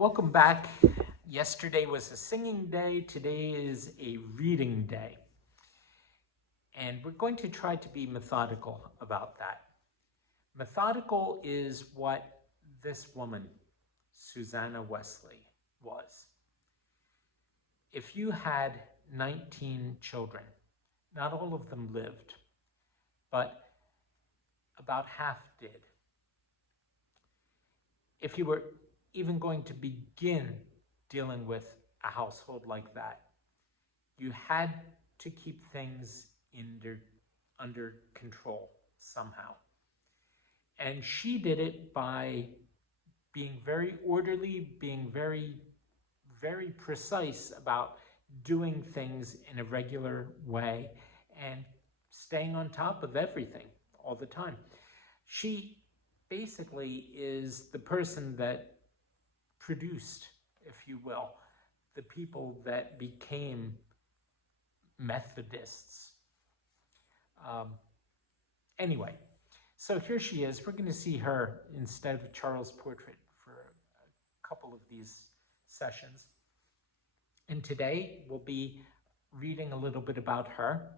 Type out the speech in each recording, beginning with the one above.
Welcome back. Yesterday was a singing day. Today is a reading day. And we're going to try to be methodical about that. Methodical is what this woman, Susanna Wesley, was. If you had 19 children, not all of them lived, but about half did. If you were even going to begin dealing with a household like that, you had to keep things under control somehow. And she did it by being very orderly, being very, very precise about doing things in a regular way and staying on top of everything all the time. She basically is the person that produced, if you will, the people that became Methodists. Anyway, so here she is. We're going to see her instead of Charles' portrait for a couple of these sessions. And today we'll be reading a little bit about her.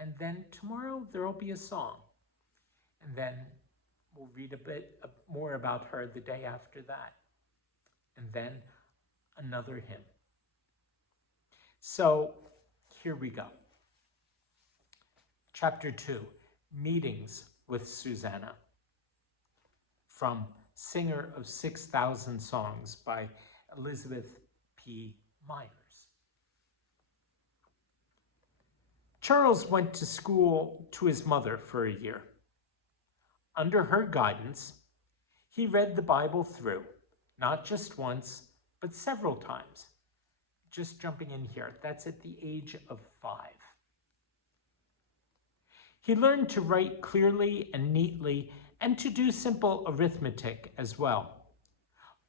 And then tomorrow there will be a song. And then we'll read a bit more about her the day after that. And then another hymn. So here we go. Chapter 2, Meetings with Susanna, from Singer of 6,000 Songs by Elizabeth P. Myers. Charles went to school to his mother for a year. Under her guidance, he read the Bible through, not just once, but several times. Just jumping in here, that's at the age of 5. He learned to write clearly and neatly and to do simple arithmetic as well.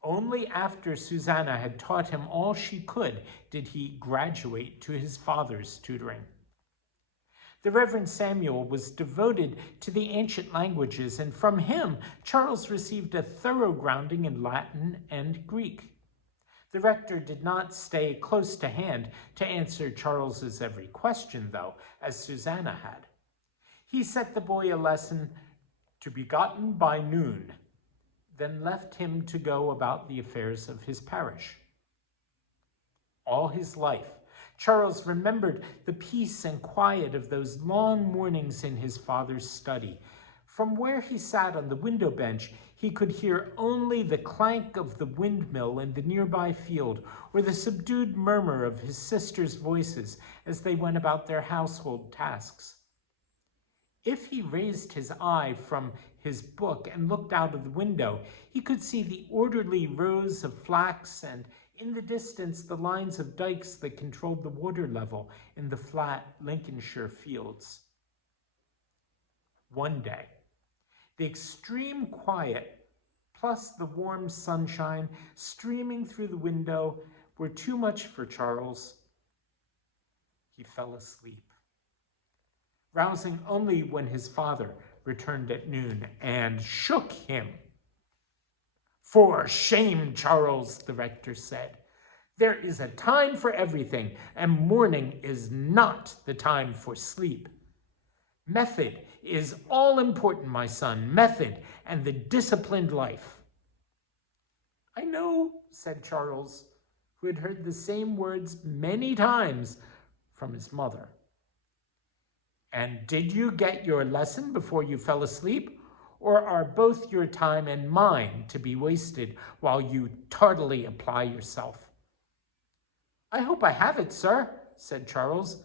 Only after Susanna had taught him all she could did he graduate to his father's tutoring. The Reverend Samuel was devoted to the ancient languages, and from him, Charles received a thorough grounding in Latin and Greek. The rector did not stay close to hand to answer Charles's every question, though, as Susanna had. He set the boy a lesson to be gotten by noon, then left him to go about the affairs of his parish. All his life, Charles remembered the peace and quiet of those long mornings in his father's study. From where he sat on the window bench, he could hear only the clank of the windmill in the nearby field or the subdued murmur of his sisters' voices as they went about their household tasks. If he raised his eye from his book and looked out of the window, he could see the orderly rows of flax and, in the distance, the lines of dikes that controlled the water level in the flat Lincolnshire fields. One day, the extreme quiet plus the warm sunshine streaming through the window were too much for Charles. He fell asleep, rousing only when his father returned at noon and shook him. "For shame, Charles," the rector said. "There is a time for everything, and morning is not the time for sleep. Method is all important, my son, method and the disciplined life." "I know," said Charles, who had heard the same words many times from his mother. "And did you get your lesson before you fell asleep? Or are both your time and mine to be wasted while you tardily apply yourself?" "I hope I have it, sir," said Charles,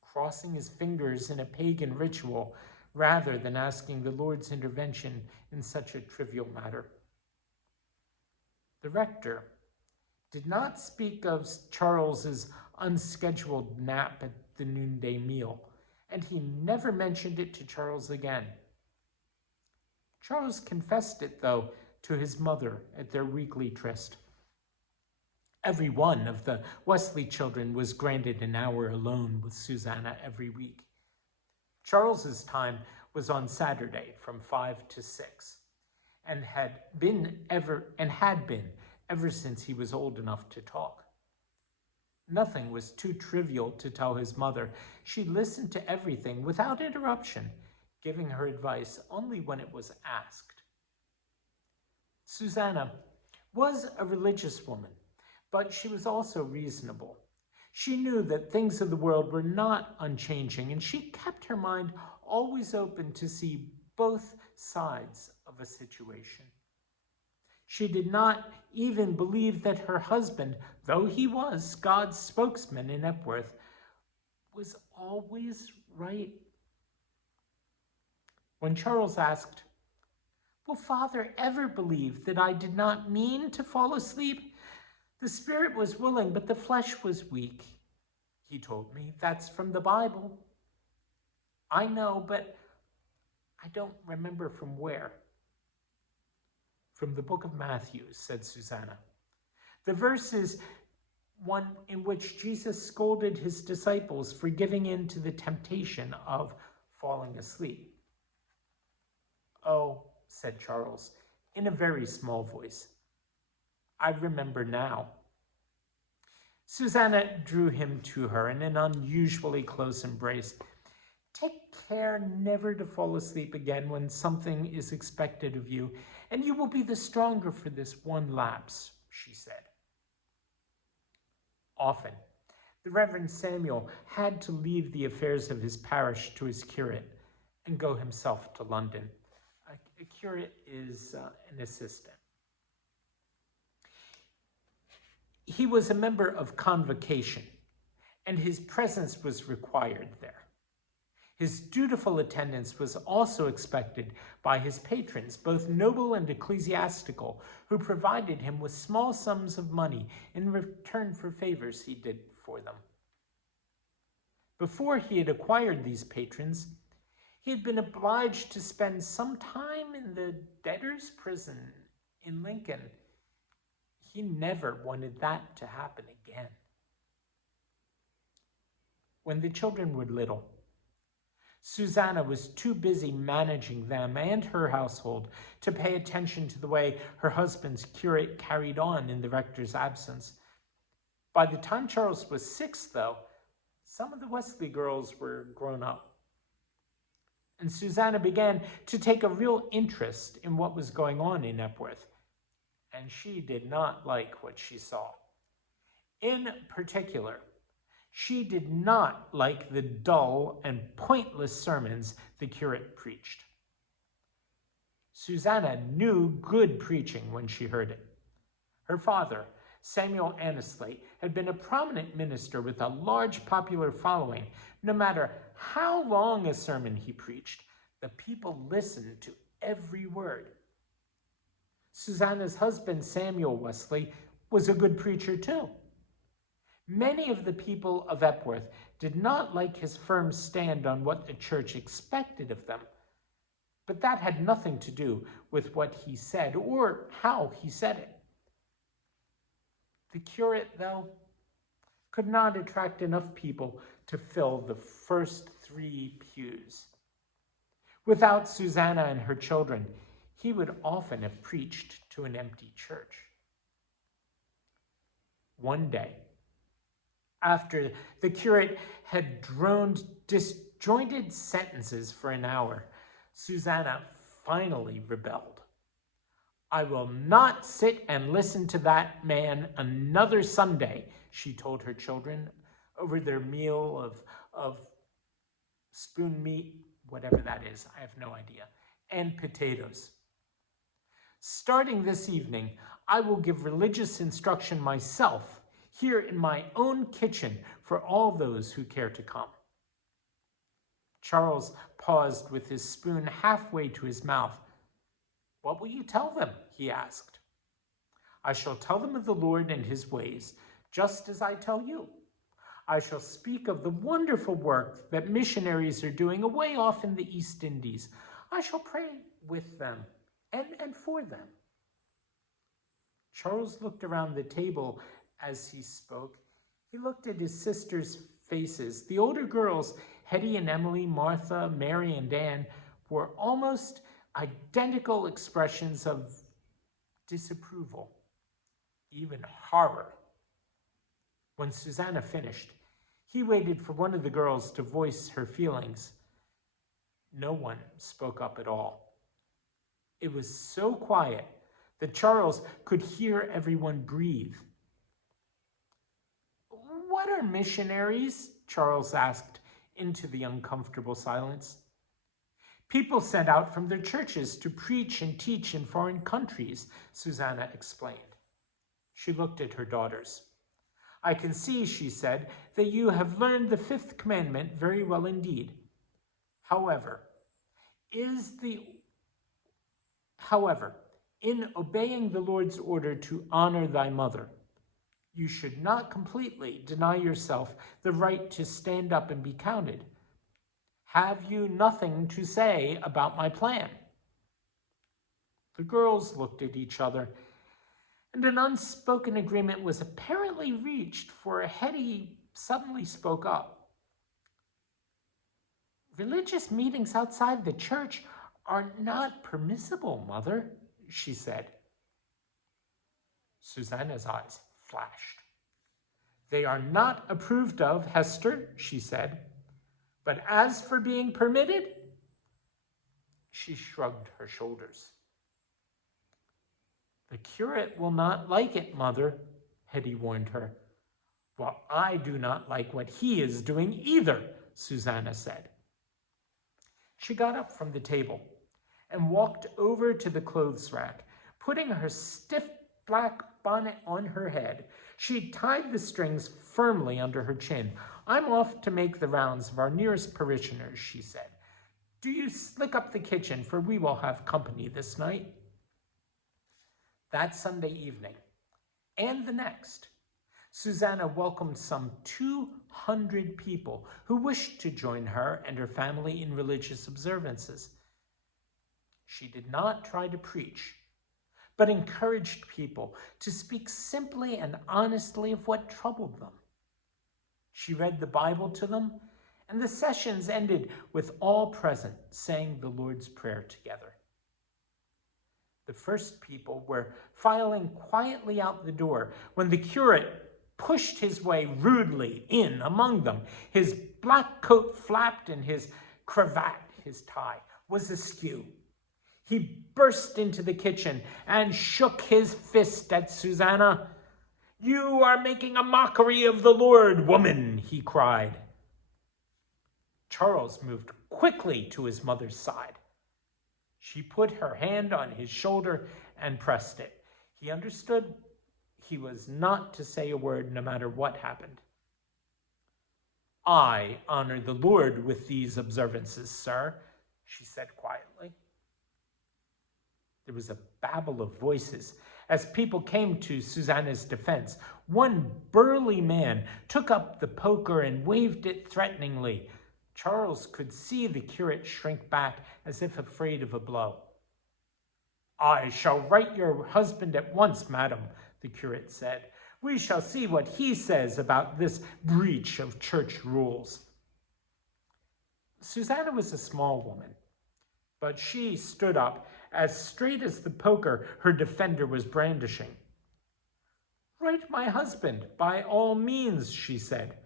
crossing his fingers in a pagan ritual rather than asking the Lord's intervention in such a trivial matter. The rector did not speak of Charles's unscheduled nap at the noonday meal, and he never mentioned it to Charles again. Charles confessed it, though, to his mother at their weekly tryst. Every one of the Wesley children was granted an hour alone with Susanna every week. Charles's time was on Saturday from 5 to 6, and had been ever since he was old enough to talk. Nothing was too trivial to tell his mother. She listened to everything without interruption, giving her advice only when it was asked. Susanna was a religious woman, but she was also reasonable. She knew that things of the world were not unchanging, and she kept her mind always open to see both sides of a situation. She did not even believe that her husband, though he was God's spokesman in Epworth, was always right. When Charles asked, "Will Father ever believe that I did not mean to fall asleep? The spirit was willing, but the flesh was weak," he told me. "That's from the Bible." "I know, but I don't remember from where." "From the book of Matthew," said Susanna. "The verse is one in which Jesus scolded his disciples for giving in to the temptation of falling asleep." "Oh," said Charles, in a very small voice, "I remember now." Susanna drew him to her in an unusually close embrace. "Take care never to fall asleep again when something is expected of you, and you will be the stronger for this one lapse," she said. Often, the Reverend Samuel had to leave the affairs of his parish to his curate and go himself to London. A curate is an assistant. He was a member of convocation, and his presence was required there. His dutiful attendance was also expected by his patrons, both noble and ecclesiastical, who provided him with small sums of money in return for favors he did for them. Before he had acquired these patrons, he had been obliged to spend some time in the debtor's prison in Lincoln. He never wanted that to happen again. When the children were little, Susanna was too busy managing them and her household to pay attention to the way her husband's curate carried on in the rector's absence. By the time Charles was 6, though, some of the Wesley girls were grown up. And Susanna began to take a real interest in what was going on in Epworth, and she did not like what she saw. In particular, she did not like the dull and pointless sermons the curate preached. Susanna knew good preaching when she heard it. Her father, Samuel Annesley, had been a prominent minister with a large popular following. No matter how long a sermon he preached, the people listened to every word. Susanna's husband, Samuel Wesley, was a good preacher too. Many of the people of Epworth did not like his firm stand on what the church expected of them, but that had nothing to do with what he said or how he said it. The curate, though, could not attract enough people to fill the first 3 pews. Without Susanna and her children, he would often have preached to an empty church. One day, after the curate had droned disjointed sentences for an hour, Susanna finally rebelled. "I will not sit and listen to that man another Sunday," she told her children over their meal of spoon meat, whatever that is, I have no idea, and potatoes. "Starting this evening, I will give religious instruction myself here in my own kitchen for all those who care to come." Charles paused with his spoon halfway to his mouth. "What will you tell them?" he asked. "I shall tell them of the Lord and his ways, just as I tell you. I shall speak of the wonderful work that missionaries are doing away off in the East Indies. I shall pray with them and for them." Charles looked around the table as he spoke. He looked at his sisters' faces. The older girls, Hetty and Emily, Martha, Mary and Anne, were almost identical expressions of disapproval. even horror. When Susanna finished, he waited for one of the girls to voice her feelings. No one spoke up at all. It was so quiet that Charles could hear everyone breathe. "What are missionaries?" Charles asked into the uncomfortable silence. "People sent out from their churches to preach and teach in foreign countries," Susanna explained. She looked at her daughters. "I can see," she said, "that you have learned the fifth commandment very well indeed. However, in obeying the Lord's order to honor thy mother, you should not completely deny yourself the right to stand up and be counted. Have you nothing to say about my plan?" The girls looked at each other, and an unspoken agreement was apparently reached, for Hetty suddenly spoke up. "Religious meetings outside the church are not permissible, Mother," she said. Susanna's eyes flashed. "They are not approved of, Hester," she said. "But as for being permitted," she shrugged her shoulders. "The curate will not like it, Mother," Hetty warned her. "Well, I do not like what he is doing either," Susanna said. She got up from the table and walked over to the clothes rack. Putting her stiff black bonnet on her head, she tied the strings firmly under her chin. "I'm off to make the rounds of our nearest parishioners," she said. "Do you slick up the kitchen, for we will have company this night." That Sunday evening, and the next, Susanna welcomed some 200 people who wished to join her and her family in religious observances. She did not try to preach, but encouraged people to speak simply and honestly of what troubled them. She read the Bible to them, and the sessions ended with all present saying the Lord's Prayer together. The first people were filing quietly out the door when the curate pushed his way rudely in among them. His black coat flapped and his cravat, his tie, was askew. He burst into the kitchen and shook his fist at Susanna. "You are making a mockery of the Lord, woman," he cried. Charles moved quickly to his mother's side. She put her hand on his shoulder and pressed it. He understood he was not to say a word no matter what happened. "I honor the Lord with these observances, sir," she said quietly. There was a babble of voices as people came to Susanna's defense. One burly man took up the poker and waved it threateningly. Charles could see the curate shrink back as if afraid of a blow. "I shall write your husband at once, madam," the curate said. "We shall see what he says about this breach of church rules." Susanna was a small woman, but she stood up as straight as the poker her defender was brandishing. "Write my husband, by all means," she said.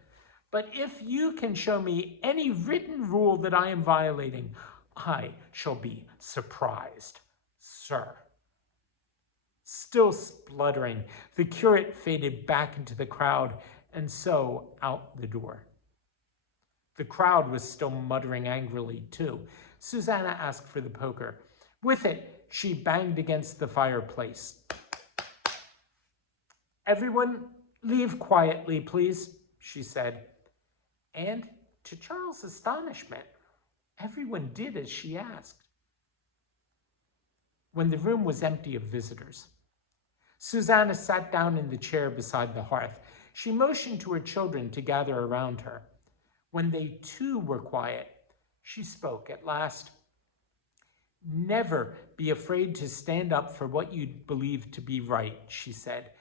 "But if you can show me any written rule that I am violating, I shall be surprised, sir." Still spluttering, the curate faded back into the crowd and so out the door. The crowd was still muttering angrily, too. Susanna asked for the poker. With it, she banged against the fireplace. "Everyone, leave quietly, please," she said. And, to Charles' astonishment, everyone did as she asked. When the room was empty of visitors, Susanna sat down in the chair beside the hearth. She motioned to her children to gather around her. When they too were quiet, she spoke at last. "Never be afraid to stand up for what you believe to be right," she said,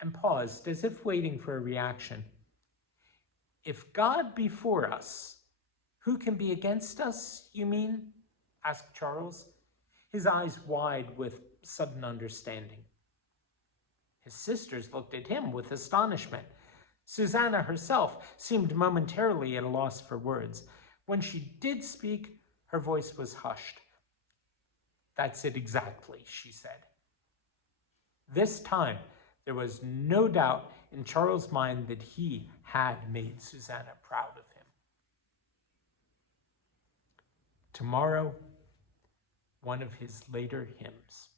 and paused as if waiting for a reaction. "If God be for us, who can be against us, you mean?" asked Charles, his eyes wide with sudden understanding. His sisters looked at him with astonishment. Susanna herself seemed momentarily at a loss for words. When she did speak, her voice was hushed. "That's it exactly," she said. This time, there was no doubt in Charles' mind that he had made Susanna proud of him. Tomorrow, one of his later hymns.